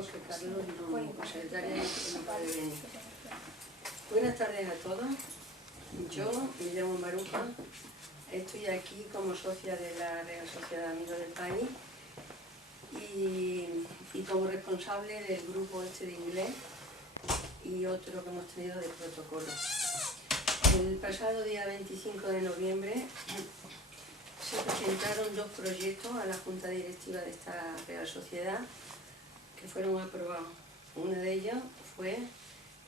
José Carlos, no, secretaria no puede venir. Buenas tardes a todos. Yo me llamo Maruja, estoy aquí como socia de la Real Sociedad de Amigos del País y como responsable del grupo este de inglés y otro que hemos tenido de protocolo. El pasado día 25 de noviembre se presentaron dos proyectos a la Junta Directiva de esta Real Sociedad que fueron aprobados. Uno de ellos fue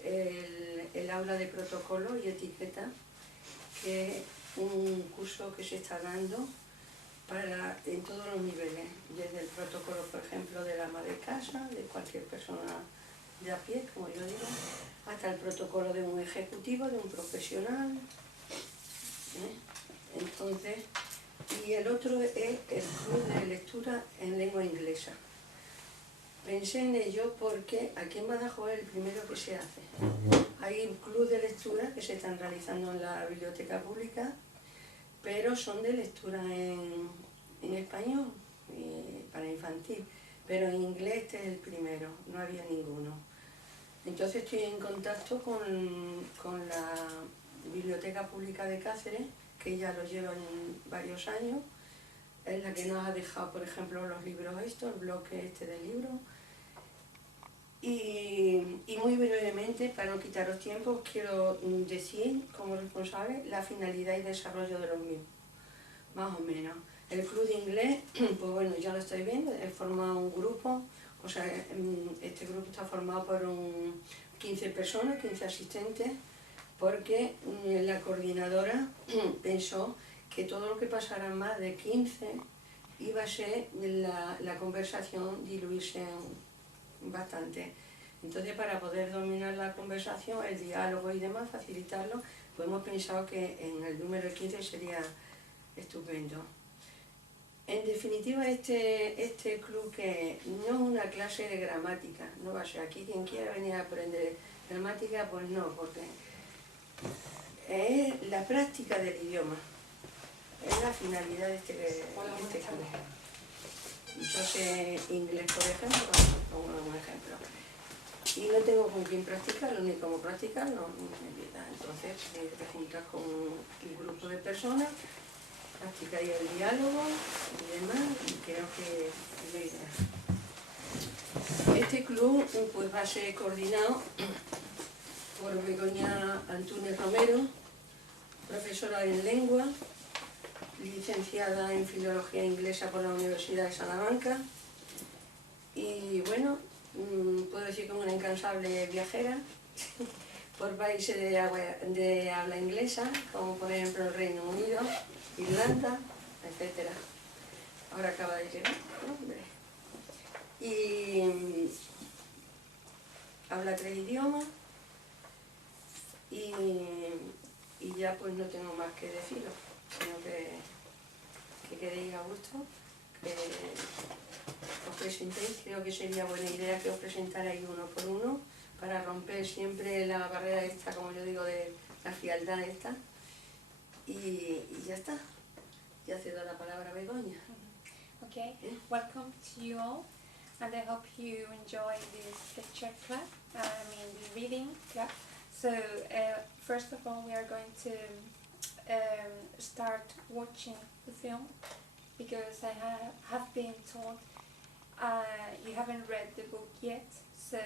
el aula de protocolo y etiqueta, que es un curso que se está dando en todos los niveles, desde el protocolo, por ejemplo, del ama de casa, de cualquier persona de a pie, como yo digo, hasta el protocolo de un ejecutivo, de un profesional. Entonces, y el otro es el club de lectura en lengua inglesa. Pensé en ello porque aquí en Badajoz es el primero que se hace. Hay un club de lectura que se están realizando en la biblioteca pública, pero son de lectura en español, para infantil, pero en inglés este es el primero, no había ninguno. Entonces estoy en contacto con la Biblioteca Pública de Cáceres, que ya lo llevan varios años, es la que nos ha dejado, por ejemplo, los libros estos, el bloque este del libro. Y muy brevemente, para no quitaros tiempo, quiero decir, como responsable, la finalidad y desarrollo de los mismos, más o menos. El club de inglés, pues bueno, ya lo estáis viendo, he formado un grupo, o sea, este grupo está formado por 15 personas, 15 asistentes, porque la coordinadora pensó que todo lo que pasara más de 15 iba a ser la conversación diluirse bastante. Entonces, para poder dominar la conversación, el diálogo y demás, facilitarlo, pues hemos pensado que en el número 15 sería estupendo. En definitiva, este club que no es una clase de gramática, no va a ser aquí quien quiera venir a aprender gramática, pues no, porque es la práctica del idioma, es la finalidad de este club. Yo sé inglés, por ejemplo, como un ejemplo, y no tengo con quién practicarlo, ni cómo practicarlo, entonces me te juntas con un grupo de personas, practicáis el diálogo y demás, y creo que es la idea. Este club pues va a ser coordinado por Begoña Antúnez Romero, profesora en lengua, licenciada en Filología Inglesa por la Universidad de Salamanca, y bueno, puedo decir que es una incansable viajera por países de habla inglesa, como por ejemplo el Reino Unido, Irlanda, etc. Ahora acaba de llegar, hombre. Y habla 3 idiomas y ya pues no tengo más que deciros, sino que quedéis a gusto, que os presentéis. Creo que sería buena idea que os presentarais uno por uno para romper siempre la barrera esta, como yo digo, de la frialdad esta. Y ya está. Ya cedo la palabra a Begoña. Okay, welcome to you all, and I hope you enjoy this lecture club, the reading club. So, first of all, we are going to start watching the film, because I have been told you haven't read the book yet, so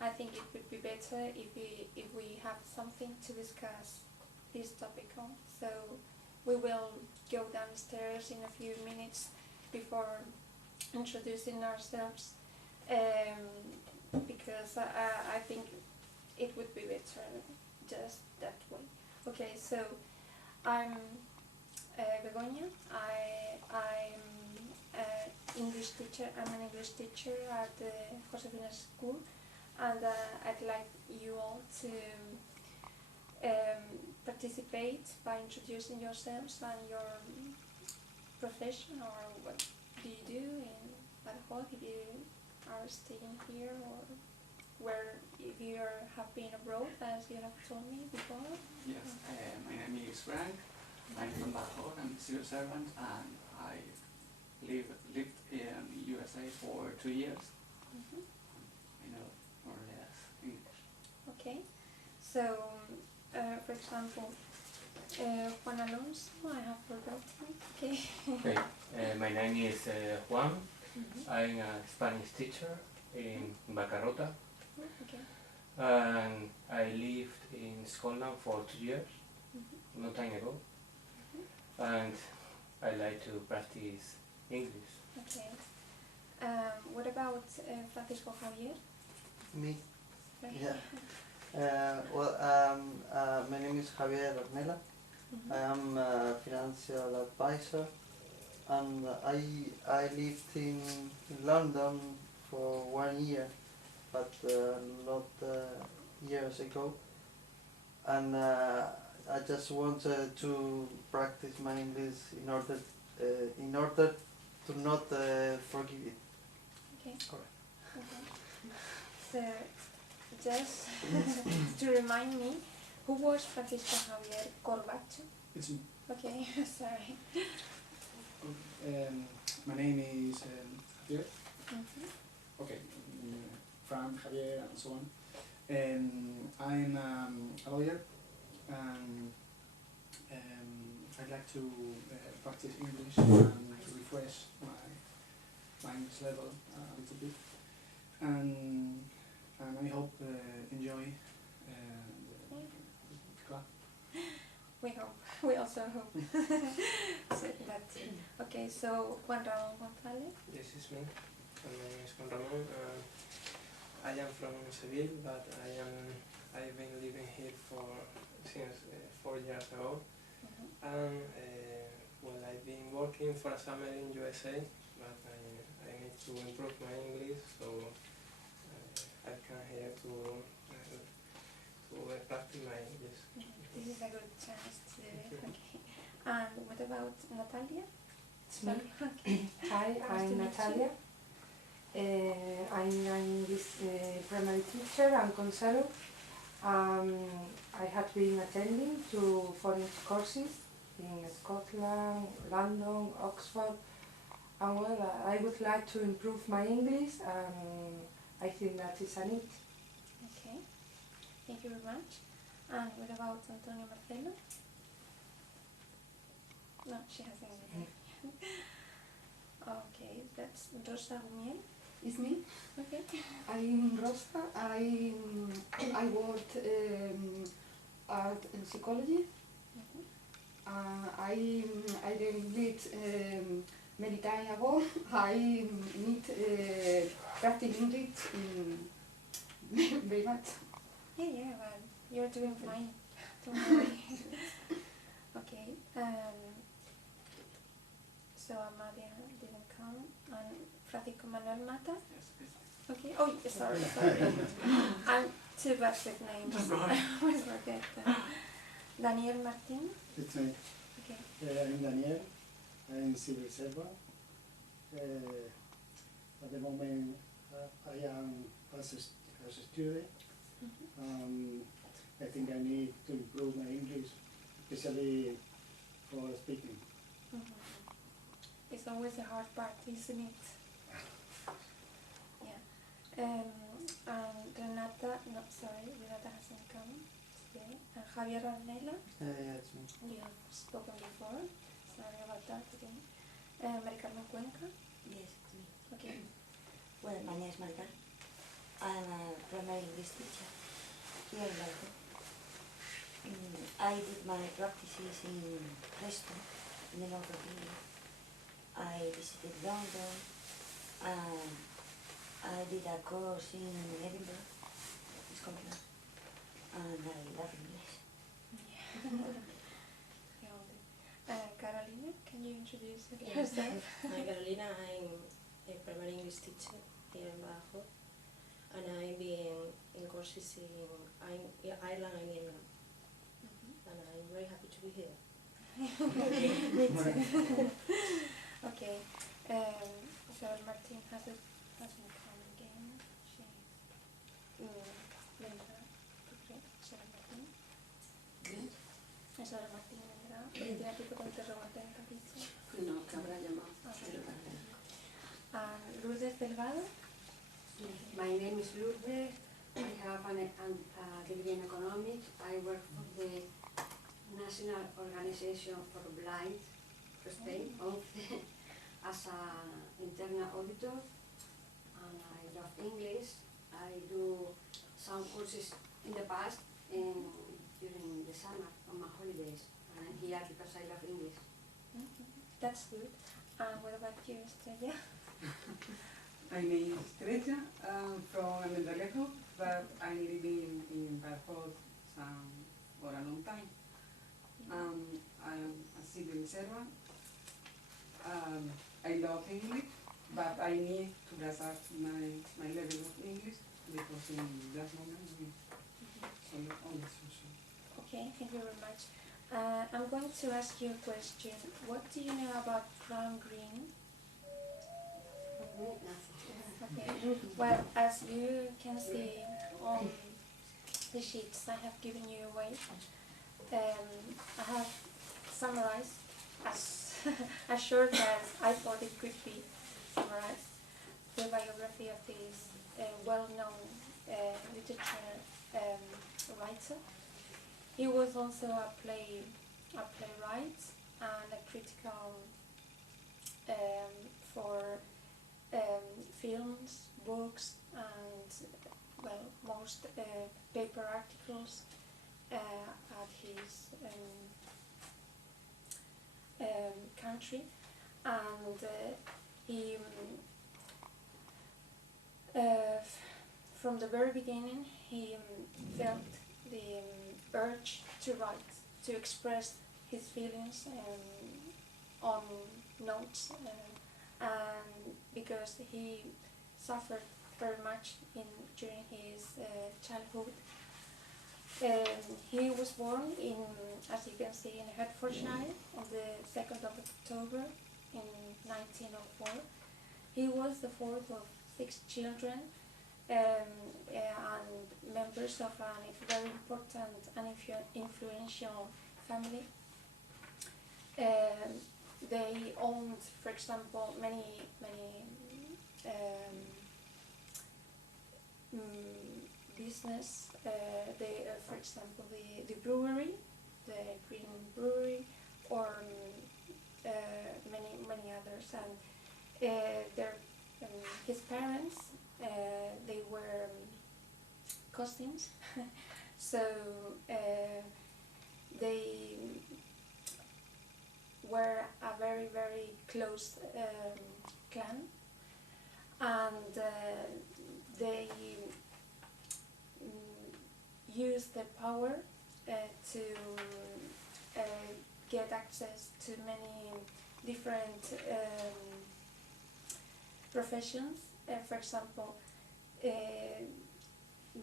I think it would be better if we have something to discuss this topic on. So we will go downstairs in a few minutes before introducing ourselves, because I think it would be better just that way. Okay, so I'm Begoña. I'm an English teacher. I'm an English teacher at the Josefina School, and I'd like you all to participate by introducing yourselves and your profession, or what do you do in Badajoz, if you are staying here, or where, if you have been abroad, as you have told me before. Yes, my name is Frank. I'm from Badajoz. I'm a civil servant, and I lived in USA for 2 years. Okay. So, for example, Juan Alonso, I have forgotten. Okay. Okay. My name is Juan. I'm a Spanish teacher in Bacarrota, Okay. and I lived in Scotland for 2 years, no time ago, and I like to practice English. Okay. What about Francisco Javier? Me? Right. Yeah. My name is Javier Arnela. I am a financial advisor, and I lived in London for 1 year, but not years ago. And I just wanted to practice my English in order to not forget it. Okay. Correct. Okay. So, just to remind me, who was Francisco Javier Corbacho? It's me. Okay, sorry. My name is Javier. Okay, Fran, Javier, and so on. I'm a lawyer, and I'd like to practice English and to refresh my English level a little bit, and I hope enjoy the club. We hope. We also hope. So that's it. Okay, so Juan Ramón González. This is me. My name is Juan Ramón. I am from Seville, but I've been living here since 4 years ago. And well, I've been working for a summer in USA, but I need to improve my English, so I come here to practice my English. This is a good chance to do it. Okay. And what about Natalia? It's me. Okay. Hi, Nice to I'm meet Natalia. I'm an English primary teacher and counselor. I have been attending to foreign courses in Scotland, London, Oxford, and well, I would like to improve my English, and I think that is a need. Okay. Thank you very much. And what about Antonio Marcelo? No, she hasn't anything. Okay, that's Rosa Gumiel. It's me. Okay. I'm Rosa. I work art and psychology. I did many time ago. I need practice English very much. Yeah, well, you're doing fine. Don't worry. Okay. So Amalia didn't come. And Francisco Manuel Mata. Okay. Oh, sorry. I'm too bad with names. I always forget them. Daniel Martin. It's me. Okay. I'm Daniel. I'm civil servant. At the moment, I am as a student. I think I need to improve my English, especially for speaking. It's always the hard part, isn't it? Yeah. And Renata, no, sorry, Renata hasn't come today. And Javier Arnela, Yeah, it's me. you have spoken before. Sorry about that again. Mari Carmen Cuenca. Yes, it's me. Okay. Well, my name is Maricar. I'm a primary English teacher here in London. I did my practices in Preston, in the north of England. I visited London, and I did a course in Edinburgh, Scotland, and I love English. Carolina, can you introduce Yes. yourself? I'm Carolina. I'm a primary English teacher here in Badajoz, and I've been in courses in Ireland and England, and I'm very happy to be here. Me too. Okay. So Martin hasn't come again. She. Vendrá. ¿Tú crees? ¿Sara Martín? Sara Martín vendrá. ¿Y tiene tipo de interrogante en el capítulo? No, que habrá llamado. Lourdes Delgado. My name is Lourdes. I have a degree in economics. I work for the National Organization for Blind Spain as an internal auditor, and I love English. I do some courses in the past during the summer on my holidays, and I'm here because I love English. That's good. What about you, Estrella? My name is Teresa. I'm from Almendralejo, but I'm living in Badajoz for a long time. I'm a civil servant. I love English, but I need to brush up my level of English because in that moment we only social. Okay, thank you very much. I'm going to ask you a question. What do you know about crown green? Okay. Well, as you can see on the sheets I have given you away, I have summarized as as short as I thought it could be summarized the biography of this well-known literature writer. He was also a playwright and a critical for films, books, and well, most paper articles at his country, and he from the very beginning he felt the urge to write, to express his feelings on notes, and because he suffered very much during his childhood. He was born in, as you can see, in Hertfordshire on the 2nd of October in 1904. He was the fourth of 6 children and members of a very important and influential family. They owned, for example, many business. For example, the brewery, the Green Brewery, or many others. And his parents, they were cousins, so they were a very close clan, and they used their power to get access to many different professions. For example,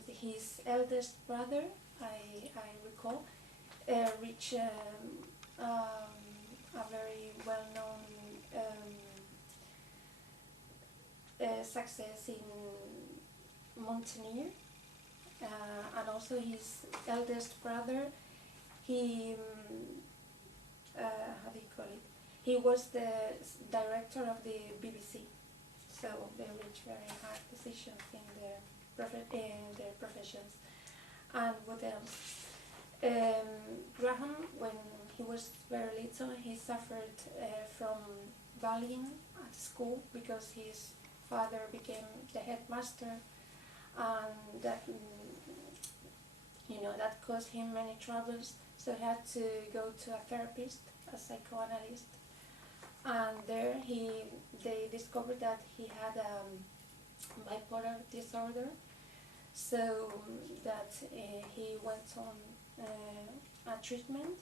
his eldest brother, I recall, reached a very well-known success in Montenegro, and also his eldest brother, he how do you call it? He was the director of the BBC, so they reached very high positions in their professions. And what else? Graham, when he was very little, he suffered from bullying at school because his father became the headmaster, and that that caused him many troubles. So he had to go to a therapist, a psychoanalyst, and there they discovered that he had bipolar disorder. So that he went on a treatment,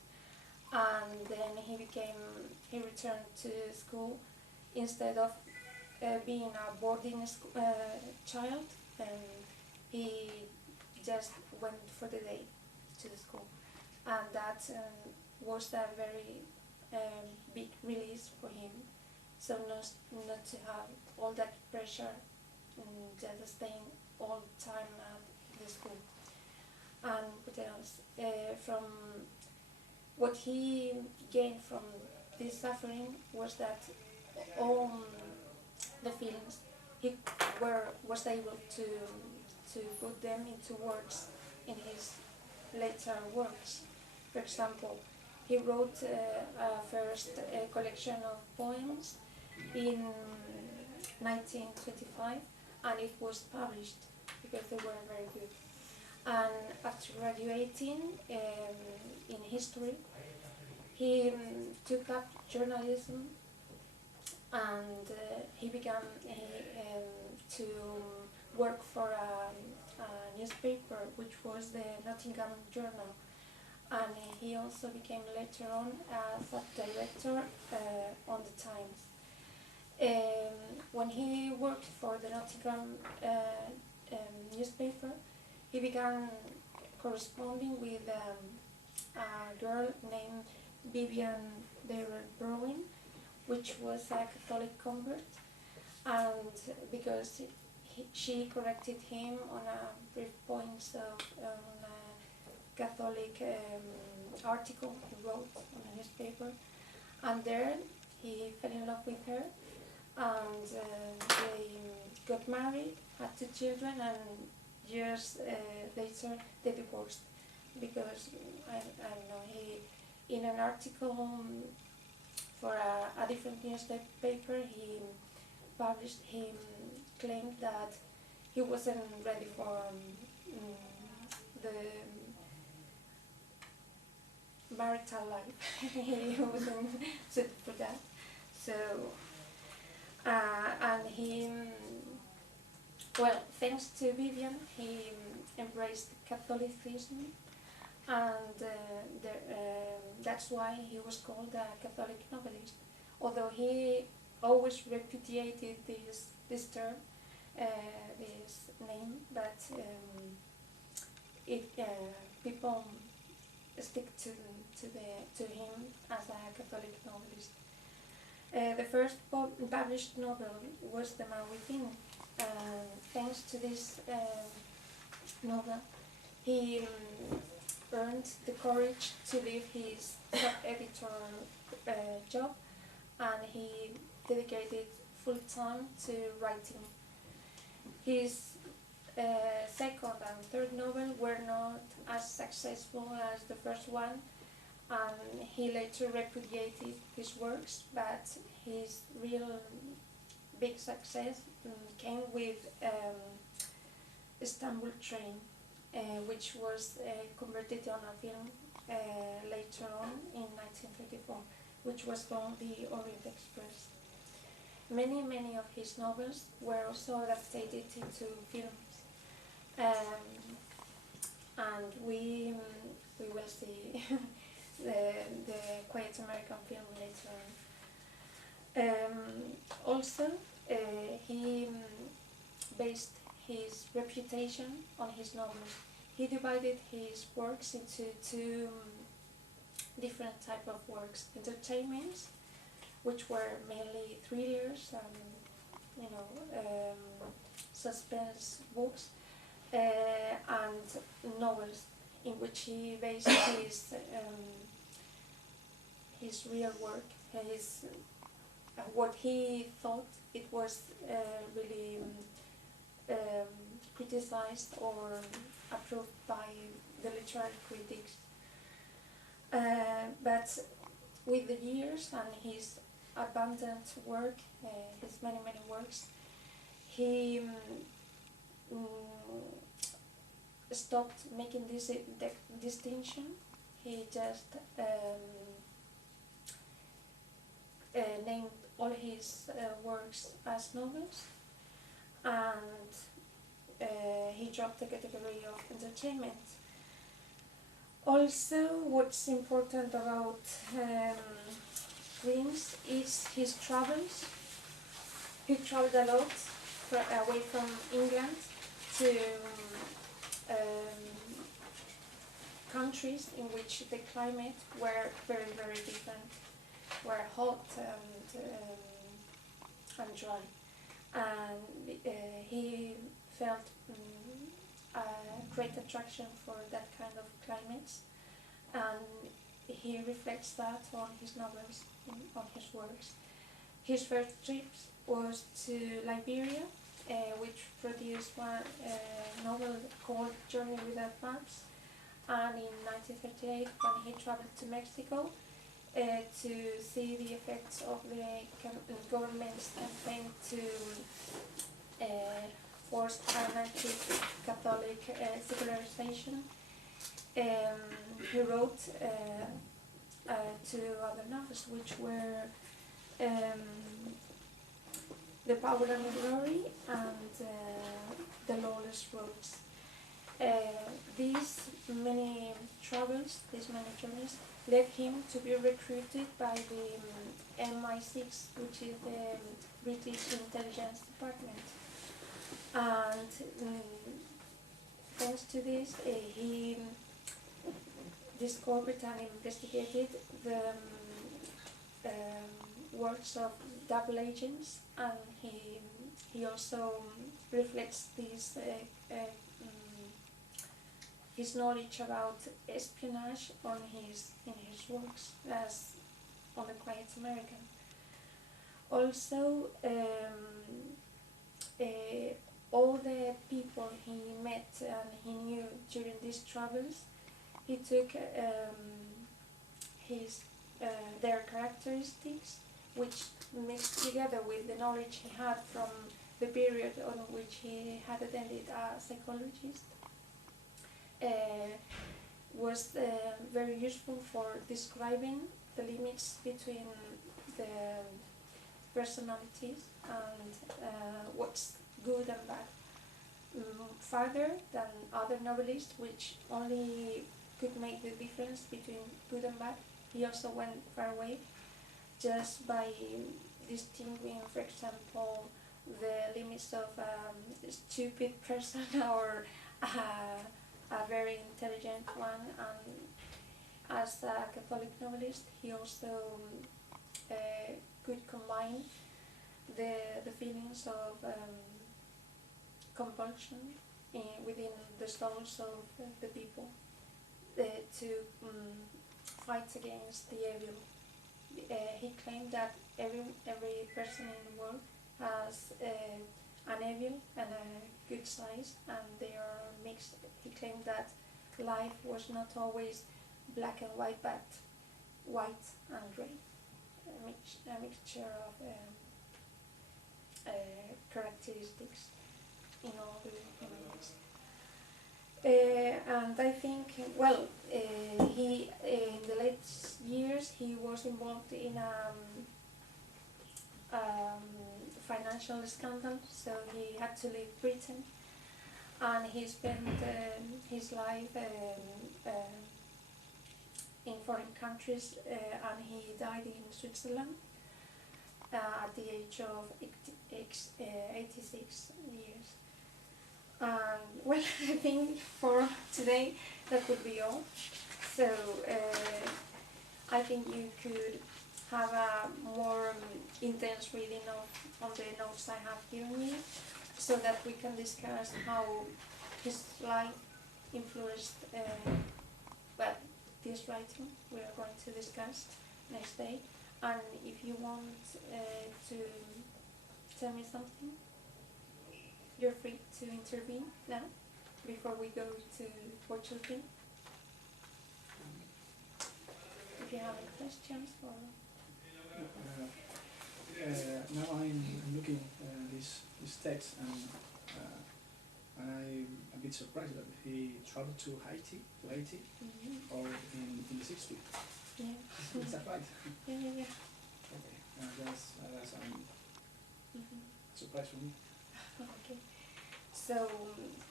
and then he returned to school instead of being a boarding child, and he just went for the day to the school, and that was a very big release for him. So not to have all that pressure, just staying all the time at the school. And what else? From what he gained from this suffering was that all the feelings he was able to to put them into words in his later works. For example, he wrote a first collection of poems in 1925, and it was published because they were very good. And after graduating in history, he took up journalism, and he began to work for a newspaper, which was the Nottingham Journal. And he also became later on as a director on the Times. When he worked for the Nottingham newspaper, he began corresponding with a girl named Vivian Darrell-Browning, which was a Catholic convert, and because she corrected him on a brief points of a Catholic article he wrote on a newspaper, and there he fell in love with her, and they got married, had 2 children, and years later they divorced because I don't know, he in an article for a different newspaper he published, he claimed that he wasn't ready for the marital life. He wasn't suited for that. So, and he, well, thanks to Vivian, he embraced Catholicism, and that's why he was called a Catholic novelist. Although he always repudiated this term, this name, but people stick to him as a Catholic novelist. The first published novel was The Man Within. Thanks to this novel, he earned the courage to leave his sub-editor job, and he dedicated full time to writing. His second and third novel were not as successful as the first one, and he later repudiated his works, but his real big success came with Istanbul Train, which was converted on a film later on in 1934, which was called The Orient Express. Many of his novels were also adapted into films, and we will see the Quiet American film later on. Also, he based his reputation on his novels. He divided his works into 2 different types of works: entertainments, which were mainly thrillers and suspense books, and novels, in which he based his real work, what he thought it was really criticized or approved by the literary critics. But with the years and his abundant work, his many works, he stopped making this distinction. He just named all his works as novels, and he dropped the category of entertainment. Also, what's important about Prince is his travels. He traveled a lot away from England to countries in which the climate were very different, were hot and dry, and he felt a great attraction for that kind of climates, and he reflects that on his novels, on his works. His first trip was to Liberia, which produced one novel called Journey Without Maps. And in 1938, when he traveled to Mexico to see the effects of the government's campaign to force anarcho-Catholic secularization, he wrote two other novels, which were The Power and the Glory and The Lawless Roads. These many travels, these many journeys, led him to be recruited by the MI6, which is the British Intelligence Department. And thanks to this, he discovered and investigated the works of double agents, and he also reflects this his knowledge about espionage in his works as on The Quiet American. Also, all the people he met and he knew during these travels, he took their characteristics, which mixed together with the knowledge he had from the period on which he had attended a psychologist, was very useful for describing the limits between the personalities and what's good and bad. Farther than other novelists, which only could make the difference between good and bad, he also went far away, just by distinguishing, for example, the limits of a stupid person or a very intelligent one. And as a Catholic novelist, he also could combine the feelings of compulsion within the souls of the people to fight against the evil. He claimed that every person in the world has an evil and a good side, and they are mixed. He claimed that life was not always black and white, but white and grey, a mixture of characteristics in all the humans. And I think, well, he in the late years he was involved in financial scandal, so he had to leave Britain, and he spent his life in foreign countries, and he died in Switzerland at the age of 86 years. Well, I think for today that would be all. So I think you could have a more intense reading on the notes I have given you, so that we can discuss how his life influenced well, this writing we are going to discuss next day. And if you want to tell me something, you're free to intervene now, before we go to watch the film. If you have any questions or... Now I'm looking this text, and I'm a bit surprised that he traveled to Haiti, or in the 60s. Yeah. Is that right? Yeah. Okay, that's a surprise for me. Okay. So,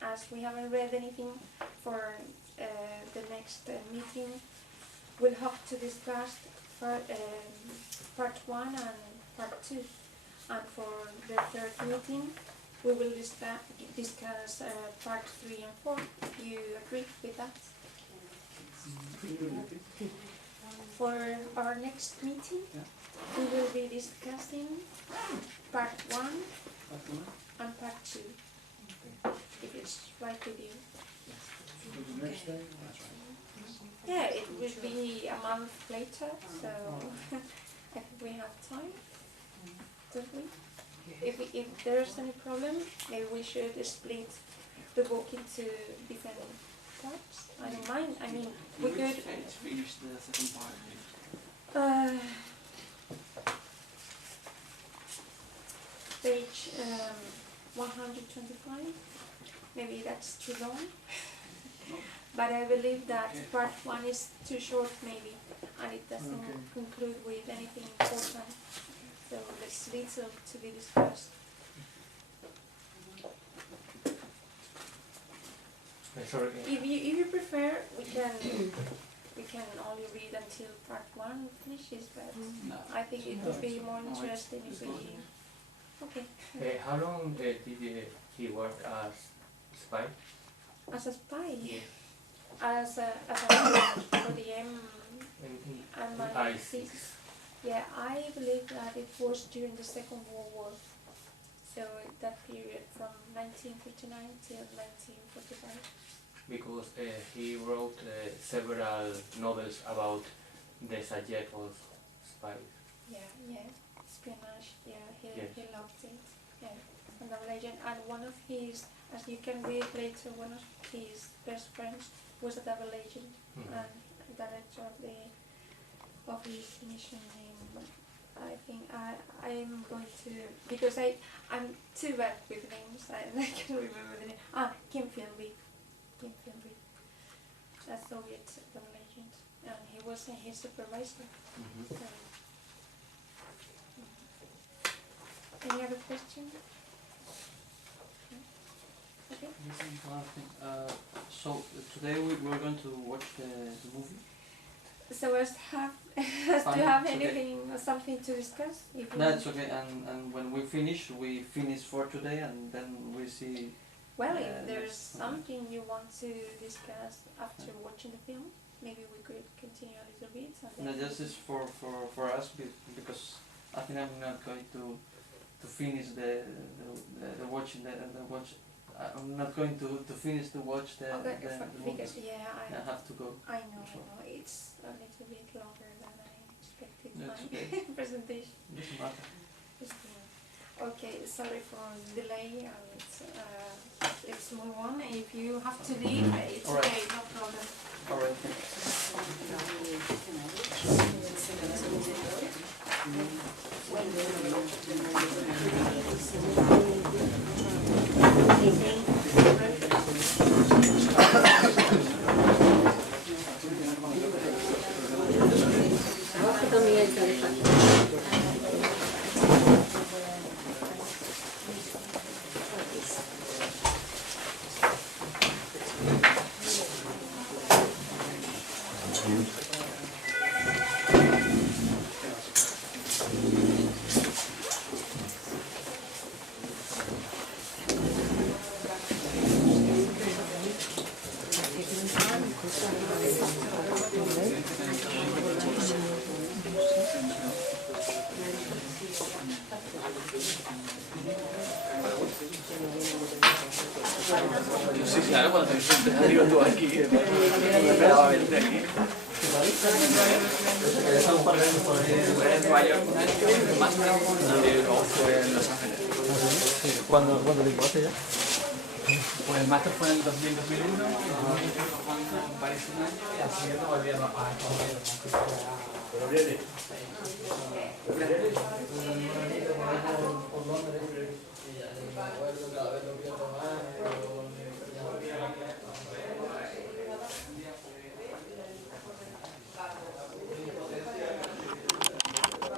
as we haven't read anything for the next meeting, we'll have to discuss part 1 and part 2. And for the third meeting, we will discuss part 3 and 4. Do you agree with that? For our next meeting, we will be discussing part 1 and part 2. If it's right with you. The next day? Yeah, it will be a month later, so I think we have time, don't we? if there's any problem, maybe we should split the book into different parts. I don't mind. I mean, we could. Finish the second part. Page 125. Maybe that's too long. But I believe that part 1 is too short, maybe, and it doesn't conclude with anything important. So there's little to be discussed. Sorry. If you prefer, we can only read until part 1 finishes, but No. I think it would be more interesting if we. Okay. How long did he work as spy? As a spy. Yeah. As a for the M6. Yeah, I believe that it was during the Second World War. So that period from 1939 till 1945. Because he wrote several novels about the subject of spies. Yeah, espionage. Yeah, he loved it. Yeah, and the legend. And one of his, as you can read later, one of his best friends was a double agent and director of his mission in. I think I'm going to, because I'm too bad with names. I can't remember the name. Kim Philby. A Soviet double agent, and he was his supervisor. Any other questions? Okay. So today we're going to watch the movie. So as to have anything or something to discuss? No, it's okay. And when we finish for today, and then we see. Well, if there's something you want to discuss after watching the film, maybe we could continue a little bit. No, this is for us because I think I'm not going to finish the watching the watch. I'm not going to finish to watch the movie. Because I have to go. I know. It's a little bit longer than I expected. That's My okay. presentation. Doesn't matter. Okay, sorry for the delay. Let's move on. If you have to leave, it's All right. okay, no problem. All right. Sí, claro, cuando te digo tú aquí, me esperaba verte aquí. Fue en Nueva York un año, máster, y luego fue en Los Ángeles. ¿Cuándo tiempo hace ya? Pues el máster fue en el 2000-2001, trabajando en París un año y al siguiente volví a Estados Unidos.